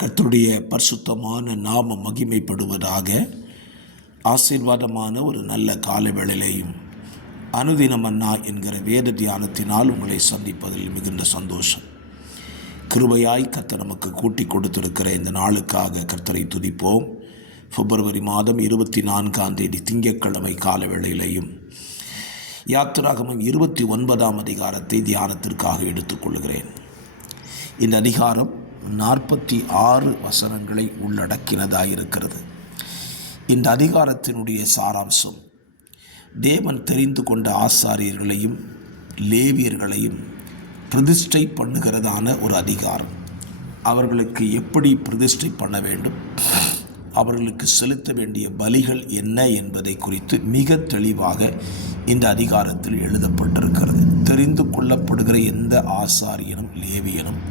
கர்த்தருடைய பரிசுத்தமான நாம மகிமைப்படுவதாக. ஆசீர்வாதமான ஒரு நல்ல காலை வேளையிலையும் அனுதினம் மன்னா என்கிற வேத தியானத்தினால் உங்களை சந்திப்பதில் மிகுந்த சந்தோஷம். கிருபையாய் கர்த்தர் நமக்கு கூட்டி கொடுத்திருக்கிற இந்த நாளுக்காக கர்த்தரை துதிப்போம். பிப்ரவரி மாதம் 24 திங்கட்கிழமை கால வேளையிலையும் யாத்திராகமம் 29 அதிகாரத்தை தியானத்திற்காக எடுத்துக்கொள்கிறேன். இந்த அதிகாரம் 46 வசனங்களை உள்ளடக்கினதாயிருக்கிறது. இந்த அதிகாரத்தினுடைய சாராம்சம், தேவன் தெரிந்து கொண்ட ஆசாரியர்களையும் லேவியர்களையும் பிரதிஷ்டை பண்ணுகிறதான ஒரு அதிகாரம். அவர்களுக்கு எப்படி பிரதிஷ்டை பண்ண வேண்டும், அவர்களுக்கு செலுத்த வேண்டிய பலிகள் என்ன என்பதை குறித்து மிக தெளிவாக இந்த அதிகாரத்தில் எழுதப்பட்டிருக்கிறது. தெரிந்து கொள்ளப்படுகிற எந்த ஆசாரியனும் லேவியனும்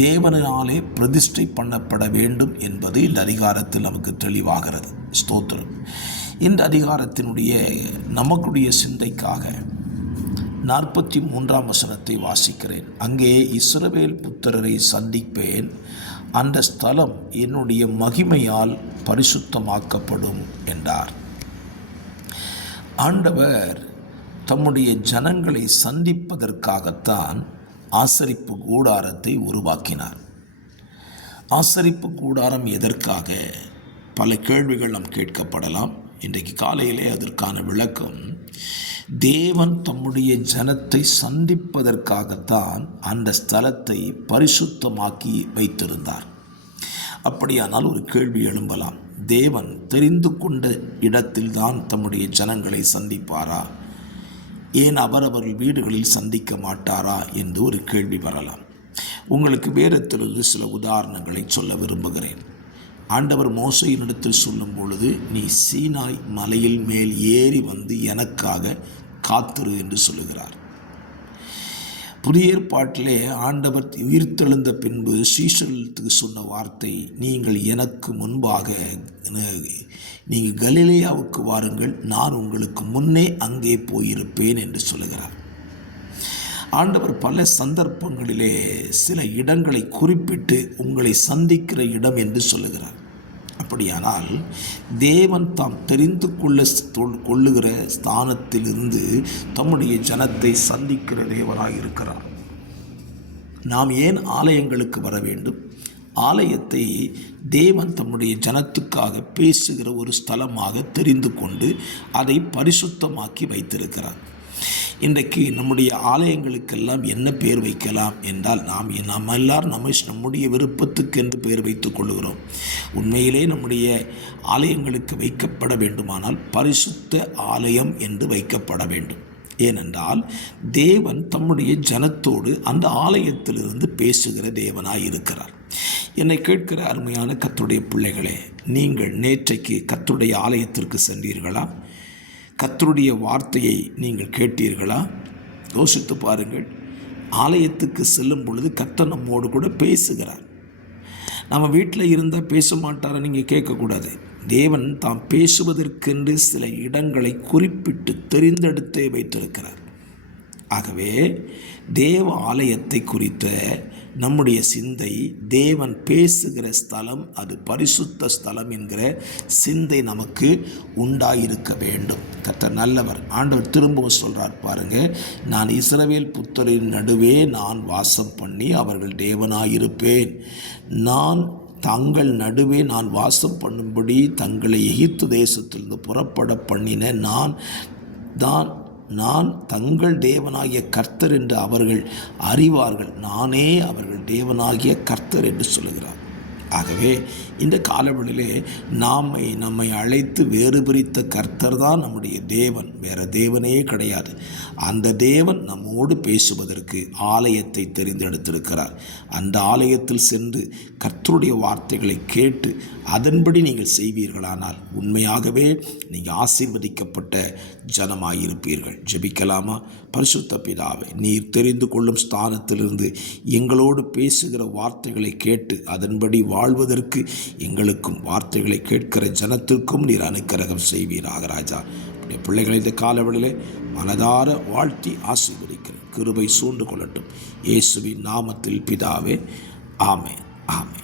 தேவனாலே பிரதிஷ்டை பண்ணப்பட வேண்டும் என்பது இந்த அதிகாரத்தில் நமக்கு தெளிவாகிறது. ஸ்தோத்திரம். இந்த அதிகாரத்தினுடைய நமக்குடைய சிந்தைக்காக 43 வசனத்தை வாசிக்கிறேன். அங்கே இஸ்ரவேல் புத்திரரை சந்திப்பேன், அந்த ஸ்தலம் என்னுடைய மகிமையால் பரிசுத்தமாக்கப்படும் என்றார். ஆண்டவர் தம்முடைய ஜனங்களை சந்திப்பதற்காகத்தான் ஆசரிப்பு கூடாரத்தை உருவாக்கினார். ஆசரிப்பு கூடாரம் எதற்காக? பல கேள்விகள் நாம் கேட்கப்படலாம். இன்றைக்கு காலையிலே அதற்கான விளக்கம், தேவன் தம்முடைய ஜனத்தை சந்திப்பதற்காகத்தான் அந்த ஸ்தலத்தை பரிசுத்தமாக்கி வைத்திருந்தார். அப்படியானால் ஒரு கேள்வி எழும்பலாம், தேவன் தெரிந்து கொண்ட இடத்தில்தான் தம்முடைய ஜனங்களை சந்திப்பாரா? ஏன் அவரவர்கள் வீடுகளில் சந்திக்க மாட்டாரா என்று ஒரு கேள்வி வரலாம். உங்களுக்கு வேதத்திலிருந்து சில உதாரணங்களை சொல்ல விரும்புகிறேன். ஆண்டவர் மோசேயினிடத்தில் சொல்லும் பொழுது, நீ சீனாய் மலையில் மேல் ஏறி வந்து எனக்காக காத்திரு என்று சொல்லுகிறார். புதிய ஏற்பாட்டிலே ஆண்டவர் உயிர்த்தெழுந்த பின்பு சீஷர்களுக்கு சொன்ன வார்த்தை, நீங்கள் எனக்கு முன்பாக நீங்கள் கலிலேயாவுக்கு வாருங்கள், நான் உங்களுக்கு முன்னே அங்கே போயிருப்பேன் என்று சொல்லுகிறார். ஆண்டவர் பல சந்தர்ப்பங்களிலே சில இடங்களை குறிப்பிட்டு உங்களை சந்திக்கிற இடம் என்று சொல்லுகிறார். அப்படியானால் தேவன் தாம் தெரிந்து கொள்ளுகிற ஸ்தானத்திலிருந்து தம்முடைய ஜனத்தை சந்திக்கிற தேவனாக இருக்கிறார். நாம் ஏன் ஆலயங்களுக்கு வர வேண்டும்? ஆலயத்தை தேவன் தம்முடைய ஜனத்துக்காக பேசுகிற ஒரு ஸ்தலமாக தெரிந்து கொண்டு அதை பரிசுத்தமாக்கி வைத்திருக்கிறார். இன்றைக்கு நம்முடைய ஆலயங்களுக்கெல்லாம் என்ன பேர் வைக்கலாம் என்றால், நாம் எல்லாரும் நம்முடைய விருப்பத்துக்கு என்று பெயர் வைத்துக் கொள்கிறோம். உண்மையிலே நம்முடைய ஆலயங்களுக்கு வைக்கப்பட வேண்டுமானால் பரிசுத்த ஆலயம் என்று வைக்கப்பட வேண்டும். ஏனென்றால் தேவன் தம்முடைய ஜனத்தோடு அந்த ஆலயத்திலிருந்து பேசுகிற தேவனாய் இருக்கிறார். என்னை கேட்கிற அருமையான கர்த்தருடைய பிள்ளைகளே, நீங்கள் நேற்றைக்கு கர்த்தருடைய ஆலயத்திற்கு சென்றீர்களா? கர்த்தருடைய வார்த்தையை நீங்கள் கேட்டீர்களா? யோசித்து பாருங்கள். ஆலயத்துக்கு செல்லும் பொழுது கர்த்தர் நம்மோடு கூட பேசுகிறார். நம்ம வீட்டில் இருந்தால் பேச மாட்டார நீங்கள் கேட்கக்கூடாது. தேவன் தாம் பேசுவதற்கென்று சில இடங்களை குறிப்பிட்டு தெரிந்தெடுத்தே வைத்திருக்கிறார். ஆகவே தேவ ஆலயத்தை குறித்த நம்முடைய சிந்தை, தேவன் பேசுகிற ஸ்தலம் அது பரிசுத்த ஸ்தலம் என்கிற சிந்தை நமக்கு உண்டாயிருக்க வேண்டும். கர்த்தர் நல்லவர். ஆண்டவர் திரும்பவும் சொல்கிறார் பாருங்க, நான் இஸ்ரவேல் புத்திரரின் நடுவே நான் வாசம் பண்ணி அவர்கள் தேவனாயிருப்பேன். நான் தங்கள் நடுவே நான் வாசம் பண்ணும்படி தங்களை எகிப்து தேசத்திலிருந்து புறப்பட பண்ணின நான் தங்கள் தேவனாகிய கர்த்தர் என்று அவர்கள் அறிவார்கள். நானே அவர்கள் தேவனாகிய கர்த்தர் என்று சொல்லுகிறார். ஆகவே இந்த காலவெளியிலே நம்மை அழைத்து வேறு பிரித்த கர்த்தர் தான் நம்முடைய தேவன், வேறு தேவனே கிடையாது. அந்த தேவன் நம்மோடு பேசுவதற்கு ஆலயத்தை தெரிந்தெடுத்திருக்கிறார். அந்த ஆலயத்தில் சென்று கர்த்தருடைய வார்த்தைகளை கேட்டு அதன்படி நீங்கள் செய்வீர்களானால் உண்மையாகவே நீங்கள் ஆசீர்வதிக்கப்பட்ட ஜனமாயிருப்பீர்கள். ஜெபிக்கலாமா? பரிசுத்த பிதாவே, நீர் தெரிந்து கொள்ளும் ஸ்தானத்திலிருந்து எங்களோடு பேசுகிற வார்த்தைகளை கேட்டு அதன்படி வாழ்வதற்கு எங்களுக்கும் வார்த்தைகளை கேட்கிற ஜனத்திற்கும் நீர் அனுக்கிரகம் செய்வீராக. ராஜா, பிள்ளைகளை இந்த காலவெளியிலே மனதார வாழ்த்தி ஆசீர்வதிக்கிறேன். கிருபை சூழ்ந்து கொள்ளட்டும். இயேசுவின் நாமத்தில் பிதாவே, ஆமென், ஆமென்.